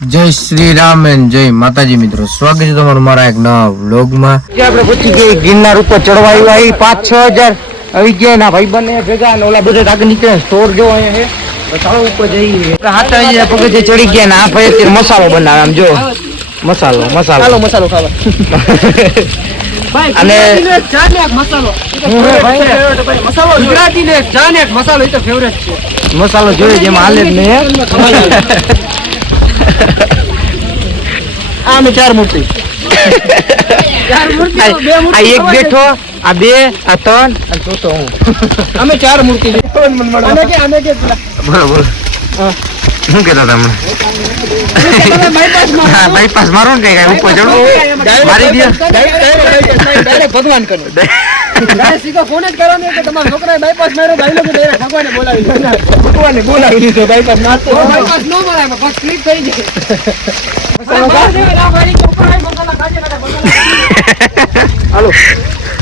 જય શ્રી રામ જય માતાજી મિત્રો. સ્વાગત છે તમારું મારા એક નવા વ્લોગમાં. જે આપણે પૂછી ગઈ ગિરનાર ઉપર ચડવા આવ્યા અહીં પાંચ છ હજાર આવી ગયા ના ભાઈ બંને ભેગા ને ઓલા બધા આગળ નીકળે સ્ટોર જો અહીંયા છે. ચાલો ઉપર જઈએ. હાથ આવી પગે જે ચડી ગયા ને આ ભાઈ અત્યારે મસાલો બનાવે આમ જો. મસાલો મસાલો. મસાલો ખાવા. અને હું હે ભાઈ? મસાલો જોઈએ. જેમ હાલે જ નહીં આ અમે ચાર મૂર્તિ આ એક બેઠો આ બે આ ત્રણ અને ચોથો હું. અમે ચાર મૂર્તિ બરોબર શું કેતા તમે? હા બાયપાસ મારો ને કઈ ઉપર ચડો. મારી દે. ભગવાન કરો. ભગવાને બોલાવી દીધો બાયપાસ મારતો હાલો.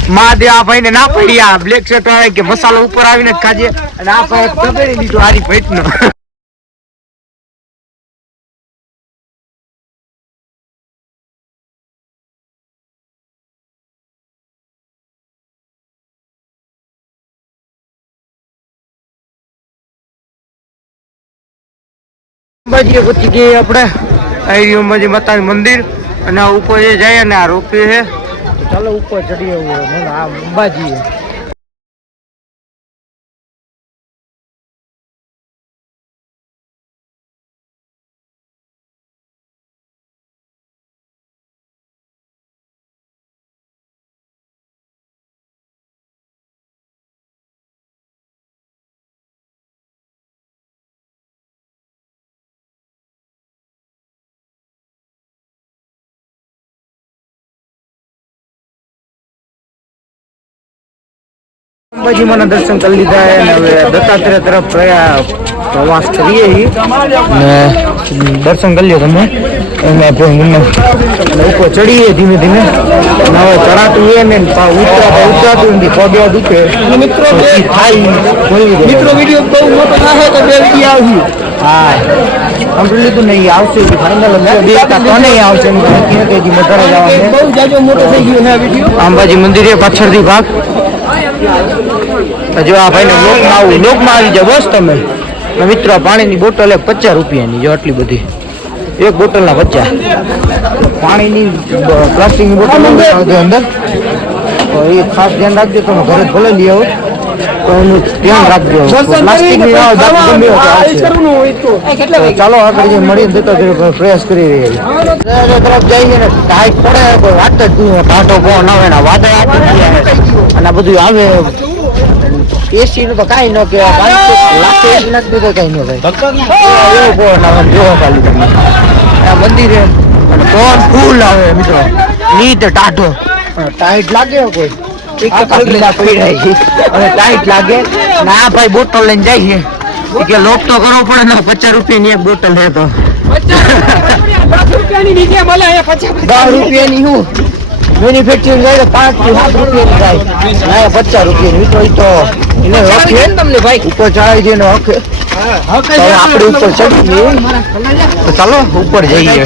મહાદેવ આ ભાઈને ના પડી આ બ્લેક શર્ટ વાળા કે મસાલો ઉપર આવીને જ ખાજે. અને આ ભાઈ દબેડી દીધો હારી પેટનો અંબાજીએ પછી ગઈએ આપણે. આવી અંબાજી મંદિર અને આ ઉપર જાય અને આ રોપવે છે. ચાલો ઉપર ચડીએ આ અંબાજી અંબાજીમાંના દર્શન કરી લીધા અને હવે દત્તાત્રેય તરફ પ્રયા પ્રવાસ કરીએ છીએ. ને દર્શન કરી લ્યો તમે. અને મને ઉપર ચડીએ ધીમે ધીમે. અને હવે ચડાતું એ ને પા- ઉતરાતા નથી પગે દુખે મિત્રો થાય મિત્રો વીડિયો બહુ મોટો થાય તો બે વીડિયો આવી હા. સાંભળી લીધું નહીં આવશે ફાઇનલ આવશે. કે કે જવાનું બહુ જાજો મોટો થઈ ગયો છે અંબાજી મંદિરે પાછળથી ભાગ. જો આ ભાઈને લોકમાં આવું લોકમાં આવી જાવ બસ તમે. મિત્રો પાણીની બોટલ એક પચાસ રૂપિયાની જો આટલી બધી. એક બોટલના પચાસ. પાણીની પ્લાસ્ટિકની બોટલ અંદર. તો એ ખાસ ધ્યાન રાખજો તમે ઘરે ભલે લઈ આવો. તો એનું ધ્યાન રાખજો. પ્લાસ્ટિકની ચાલો આગળ જે મળીને જતો પ્રયાસ કરી રહ્યા તરફ જઈએ ને પડે કોઈ વાત જ નહીં ટાટો પવન આવે ને વાદળ અને આ બધું આવે. એસી નું તો કાંઈ ન કહેવાય. લાખ એસી નાખી તો કઈ ન ભાઈ એવું પવન આવે જોવા ખાલી તમે આ મંદિરે અને પવન ફૂલ આવે મિત્રો? નીત ટાઢો. ટાઈટ લાગે કોઈ? પડ્યા છે. અને ટાઈટ લાગે. ને આ ભાઈ બોટલ લઈને જાય છે. કે લોક તો કરવો પડે ને પચાસ રૂપિયાની એક બોટલ હે તો. દસ રૂપિયાની હું? મેન્યુફેક્ચરિંગ થાય તો પાંચથી સાત રૂપિયાની થાય. ના પચાસ રૂપિયાની. મિત્રો તો એને હક. છે તમને ભાઈ? ઉપર ચડાવી દે એનો હક. આપણે ઉપર ચડી તો ચાલો ઉપર જઈએ.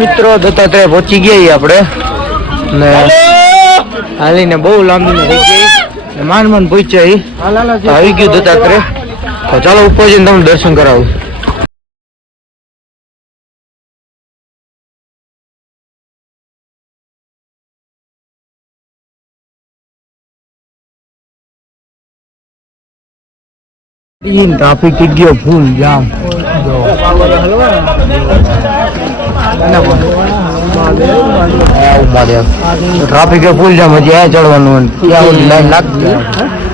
મિત્રો દત્તાત્રેય પહોંચી ગયા આપણે. ને હાલીને બહુ લાંબી થઈ ગઈ. માન માન પહોંચ્યા આવી ગયું દત્તાત્રેય. તો ચાલો ઉપર જઈને તમને દર્શન કરાવું. ટ્રાફિક થઈ ગયો ફૂલ જામ. ટ્રાફિક ફૂલ જામ. હજી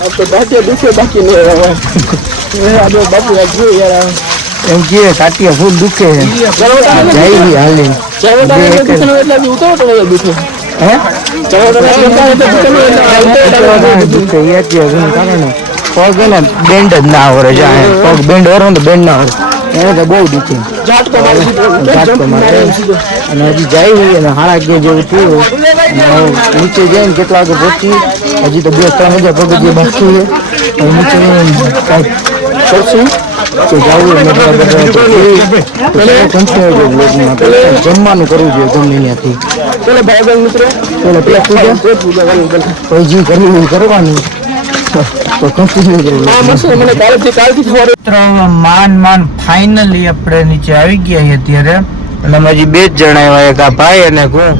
સુધી લાઈન લાગતી ઓલા પોતા કઈ મિલા છે કે પાછળ એમ કે કાટિયા ફૂલ દુખે છે. હાલી દુખે પગ બેન્ડ જ ના છે પગ બેન્ડ વરો તો બેન્ડ ના આવડે એને તો બહુ દુખે ઝાટકો મારે અને હજી જાય હોય અને હાડા કે જેવું થયું. નીચે જઈને કેટલા વાગે પહોંચી હજી તો બે ત્રણ હજાર પગથિયે બાકી છે. નીચે કાંઈક કરશું. કે જવું મતલબ તો તો જમવાનું કરવું જોઈએ જમણી ત્યાંથી. પેલા પેટ પૂજા? પછી જે કરવું હોય એ કરવાનું. માન માન ફાઇનલી આપણે નીચે આવી ગયા અત્યારે. અને હજી બે જ જણા આવ્યા એક આ ભાઈ અને હું.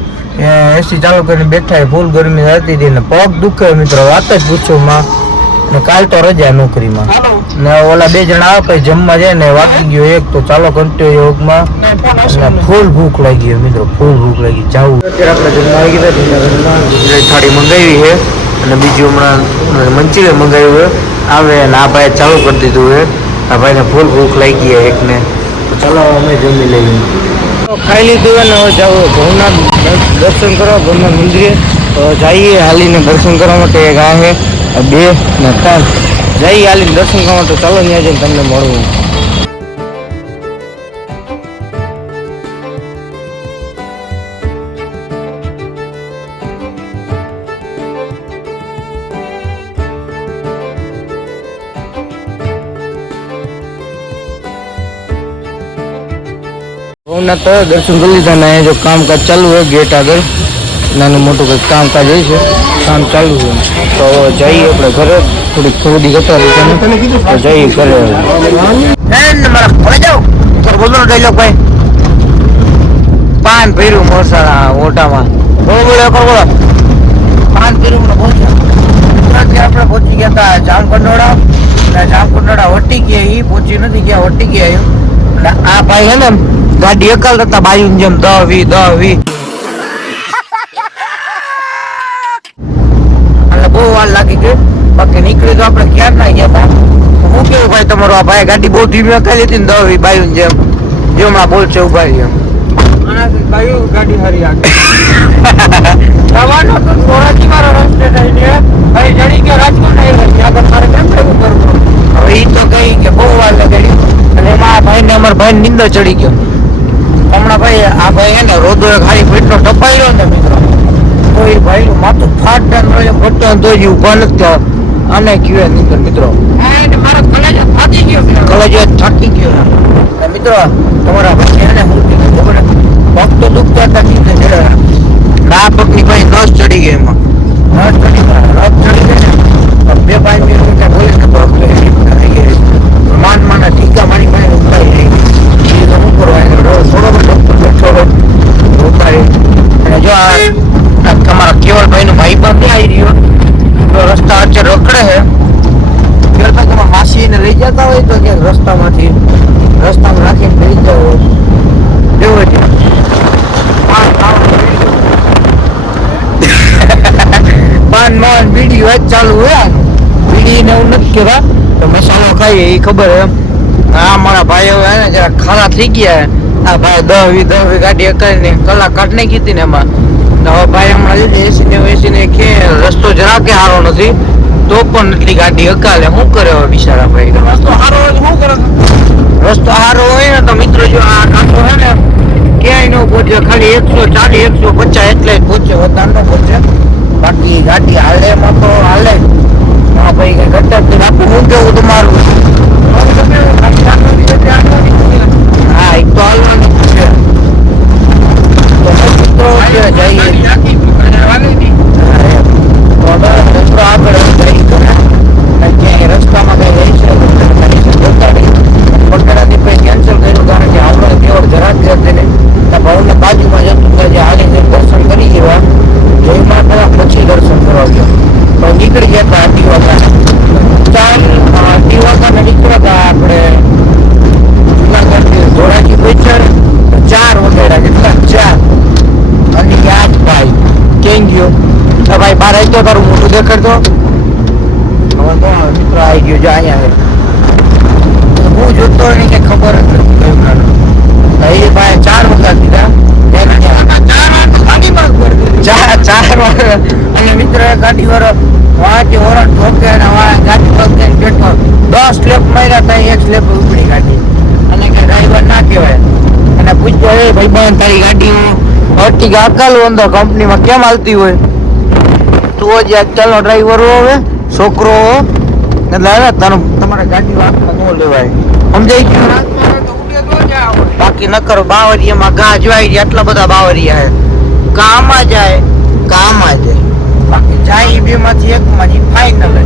એસી ચાલુ કરીને બેઠા ફૂલ ગરમી હતી હતી ને પગ દુખે મિત્રો વાત જ પૂછો માં. ને કાલ તો રજા નોકરીમાં. ને ઓલા બે જણા આવે પછી જમવા જાય ને વાગી ગયો એક તો ચાલો કંટિન્યુ યોગમાં. અને ફૂલ ભૂખ લાગી મિત્રો ફૂલ ભૂખ લાગી જાવું. અત્યારે આપણે જમવા આવી ગયા થાળી મંગાવી છે. અને બીજું હમણાં મંચુરિયન મંગાવ્યું હોય, આવે અને આ ભાઈ ચાલુ કરી દીધું હોય. આ ભાઈને ફૂલ ભૂખ લાગી ગયા એકને. તો ચાલો અમે જમી લઈએ. ખાઈ લીધું અને હવે જાઓ ભવનાથ દર્શન કરવા ભવનાથ મંદિરે. જઈએ હાલીને દર્શન કરવા માટે એક આ બે ને ત્રણ. જઈએ હાલીને દર્શન કરવા માટે. ચાલો ત્યાં જઈને તમને મળવું તો દર્શન કરી લીધા ને જો કામકાજ ચાલુ હોય ગેટ આગળ. નાનું મોટું કંઈક કામકાજ હોય છે. કામ ચાલુ છે તો જઈએ આપણે ઘરે. થોડીક ખરીદી કરતા રહીએ તો જઈએ ઘરે બોલો ડાયલોગ ભાઈ. પાન ભર્યું મોસાળા ઓટામાં બોલો બોલો બોલો. પાન ને પહોંચ્યા આપણે પહોંચી ગયા હતા જામકંડોળા. જામકંડોળા વટી ગયા એ પહોંચી નથી ગયા, વટી ગયા આ ભાઈ છે ને ગાડી એકલ હતા બાજુ જેમ દહ વી દહ વી. એટલે બહુ વાર લાગી ગઈ. બાકી નીકળી તો આપણે ક્યાં ના ગયા હતા? હું કેવું ભાઈ તમારો? આ ભાઈ ગાડી બહુ ધીમે અકાલી હતી ને દહ વી બાજુ જેમ. જે હમણાં બોલ છે ઊભા રહ્યો. ગાડી હારી આગળ. જવાનો તો ધોરાજી વાળો રસ્તે થઈને ભાઈ જણી કે રાજકોટ આવ્યો છે. આગળ મારે કેમ ભેગું કરવું? હવે એ તો કઈ કે બહુ વાર લગાડી. એમાં આ ભાઈને અમારા ભાઈ નીંદર ચડી ગયો. હમણાં ભાઈ આ ભાઈ એને ને રોદો ખાલી હારી ટપાઈ રહ્યો ને મિત્રો. તો એ ભાઈ માથું ફાટ ફટતો તો જ ઊભા નથી અને આને નિંદર મિત્રો. મારો કલેજો ફાટી ગયો. કલેજો થાકી ગયો મિત્રો તમારા ભાઈ એને હું ખબર હે? પગ તો દુખતા હતા નીંદર ચડ્યા આ પગની ભાઈ નસ ચડી ગઈ એમાં નસ ચડી ગઈ નસ ચડી ગઈ ને તો બે ભાઈ મેં એવું કે બોલે કે પગ તો એની રીતે રહી ગઈ. માન માન ટીકા મારી પાસે ઉપાય રહી ગઈ. એ તો શું કરવા એને રોજ થોડો બધો બેઠો હોય ઉપાડી અને જો આ આ તમારા કેવલભાઈનો ભાઈબંધ નહીં આવી રહ્યો તો રસ્તા વચ્ચે રોકડે છે પેલા તો તમારા માસીને લઈ જતા હોય તો ક્યાંક રસ્તામાંથી રસ્તામાં રાખીને પડી જાવ એવું પાન માન બીડી વાત ચાલુ હોય બીડી ને એવું નથી કેવા તો મસાલો ખાઈએ એ ખબર એમ. આ મારા ભાઈઓ હે ને જરા ખારા થઈ ગયા. આ ભાઈ દહ વી દહ વી ગાડી કરીને કલાક કાઢ કીધી ને એમાં. હવે ભાઈ હમણાં એસી ને એસી ને કે રસ્તો જરા કે સારો નથી. તો પણ એટલી ગાડી અકાલે શું કરે હવે બિચારા ભાઈ? રસ્તો સારો હોય શું કરે? રસ્તો સારો હોય ને તો મિત્રો જો આ કાંટો હે ને ક્યાંય ન પહોંચે ખાલી એકસો ચાલીસ એકસો પચાસ એટલે જ પહોંચે વધારે ન પહોંચે. બાકી ગાડી હાલે માં તો હાલે. હા ભાઈ કઈ ઘટક નહીં રાખું હું કેવું તમારું? હા એક તો હાલવાનું છે. તો મિત્રો જઈએ. बाजू में जब तुम्हारे जहाज़ ने दर्शन कर ही लिया तो ही मैं अपना पक्षी दर्शन करवा तो निकल गया था दीवा का चाल दीवा का ना निकल रहा था अपने जुना करते थोड़ा की बेचर चार हो गया था कितना चार अरे यार भाई थैंक यू तो भाई बारह तो तारू मोटू देख कर दो हमारे तो मित्र आई गयो जा यहाँ है वो जो तो नहीं क्या खबर है भाई ये भाई चार बजा दिया ચાર ચાર અને મિત્ર ગાડી વાળો વાંચી હોરન ઠોકે અને વાળા ગાડી બેઠો. દસ સ્લેપ માર્યા તા એક સ્લેપ ઉપડી ગાડી. અને કે ડ્રાઈવર ના કહેવાય. અને પૂછ્યો એ ભાઈ બંધ તારી ગાડી હું અર્ટિગ આકાલું અંદર કંપનીમાં કેમ હાલતી હોય? તું જ ચાલો ડ્રાઈવર હવે છોકરો એટલે હવે તારું તમારે ગાડી વાંચવા ન લેવાય. સમજાઈ ગયું? બાકી ન કરો બાવરિયામાં ઘા જોઈ આટલા બધા બાવરિયા કામાં જાય કામાં જાય બાકી જાય એ બે માંથી એક માંથી ફાઈનલ